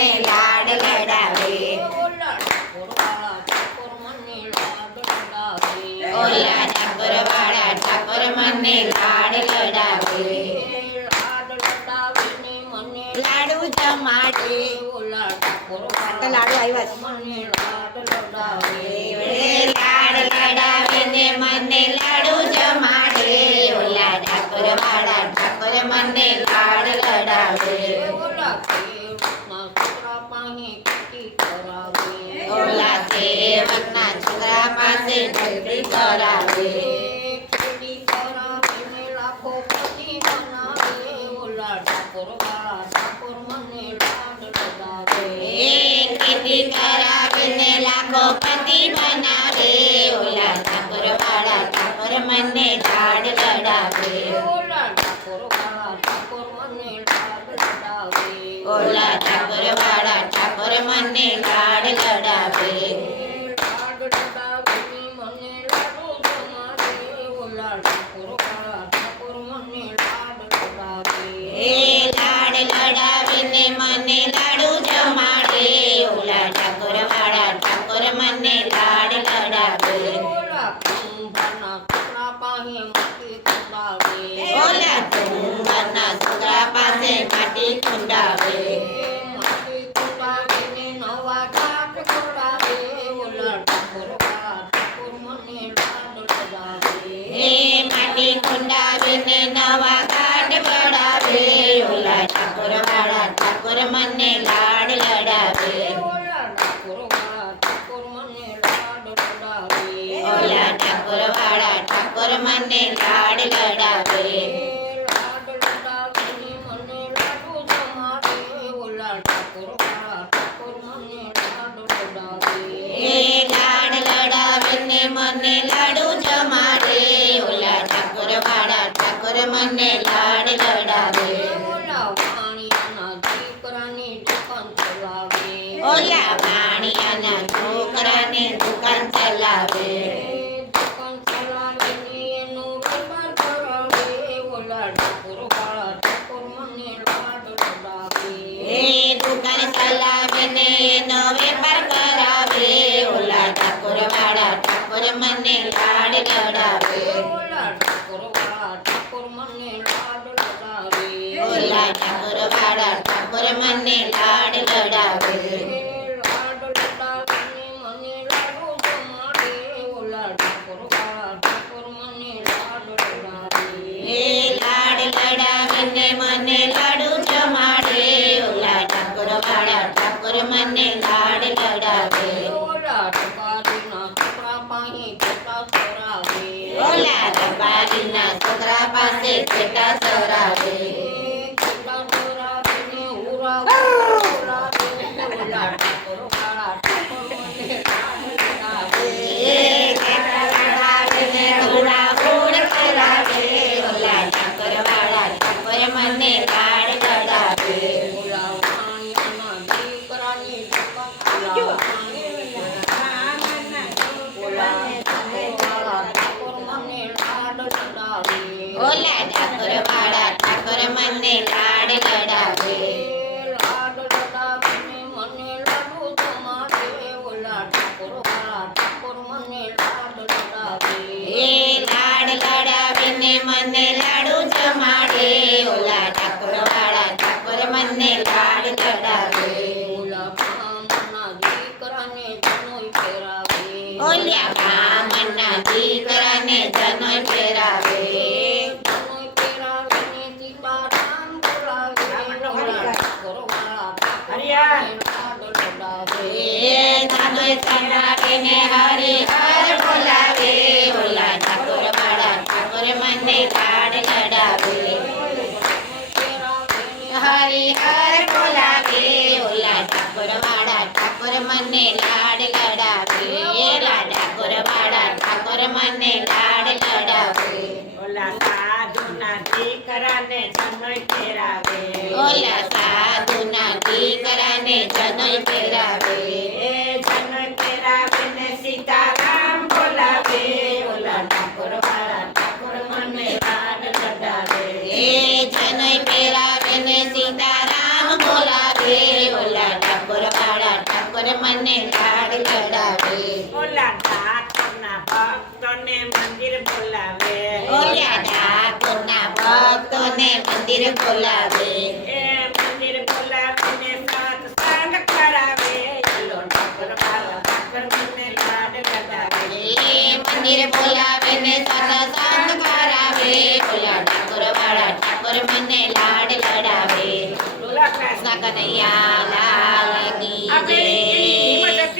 મને લાડ લડાવે. ઓલા ઠાકોર વાળા ઠાકોર મને લાડ લડાવે. લાડુ જમાડે. લાડુ લાડ લડાવે ને મને લાડુ જમાડે. ઓલા ઠાકોર વાળા ઠાકોર મને લાડ લડાવે. ઓલા સેવકના છોકરા પાસે ખેતી કરાવે. ખેતી કરાવીને લાખોપતિ બનાવે. ઓલા ઠાકોર વાળા ઠાકોર મને લાડ લડાવે. ઓલા ઠાકોર વાળા ઠાકોર મને લાડ લડાવે. લાડ લડાવીને મને લાડુ જમાડે. ઓલા ઠાકોર વાળા ઠાકોર મને લાડ લડાવે. ઓલા કુંભારના છોકરા પાસે માટી કુંડાવે. માટી કુંડાવીને નવા ઘાટ પડાવે. ઓલા ઠાકોર વાળા ઠાકોર મને લાડ લડાવે. ઓલા ઠાકોર વાળા ઠાકોર મને લાડ લડાવે. લાડ લડાવીને મને લાડુ જમાડે. ઓલા ઠાકોર વાળા ઠાકોર મને લાડ લડાવે. ઓલા વાણિયાના છોકરાને દુકાન ચલાવે. દુકાન ચલાવીને એનો વેપાર કરાવે. ઓલા ઠાકોર વાળા ઠાકોર મને લાડ લડાવે. ઓલા ઠાકોર વાળા ઠાકોર મને લાડ લડાવે. લાડ લડાવીને મને લાડુ જમાડે. ઓલા ઠાકોર વાળા ઠાકોર મને લાડ લડાવે. ઓલા રબારીના છોકરા પાસે ખેતા ચરાવે. મને લાડ લડાવે. ઓલા ઠાકોર વાળા ઠાકોર મને લાડ લડાવે. લાડ લડાવીને મને લાડુ જમાડે. ઓલા ઠાકોર વાળા ઠાકોર મને લાડ લડાવે. ઓલા બ્રાહ્મણના દીકરાને જનોઈ ફેરાવે. જનોઈ ફેરાવીને હરિહર બોલાવે. ઓલા ઠાકોર વાળા ઠાકોર મને લાડ લડાવે. હરિહર બોલાવે. ઓલા ઠાકોર વાળા ઠાકોર મને લાડ લડાવે. ઠાકોર વાળા ઠાકોર મને લાડ લડાવે. ઓલા સાધુના દીકરાને જનોઈ ફેરાવે. ઓલા સાધુના દીકરાને જનોઈ ફેરાવે. જનોઈ ફેરાવીને સીતારામ બોલાવે. ઓલા ઠાકોર વાળા ઠાકોર મને લાડ લડાવે. જનોઈ ફેરાવીને સીતારામ બોલાવે. ઓલા મને લાડ લડાવે ઓલા ઠાકોરના ભક્તોને મંદિર બોલાવે ઓલા ઠાકોરના ભક્તોને મંદિર બોલાવે એ મંદિર બોલાવીને સત્સંગ કરાવે ઓલો ઠાકોર વાળો ઠાકોર મને લાડ લડાવે એ મંદિર બોલાવે ને સત્સંગ કરાવે ઓલા ઠાકોર વાળા ઠાકોર મને લાડ લડાવે બોલા કૃષ્ણ કનૈયા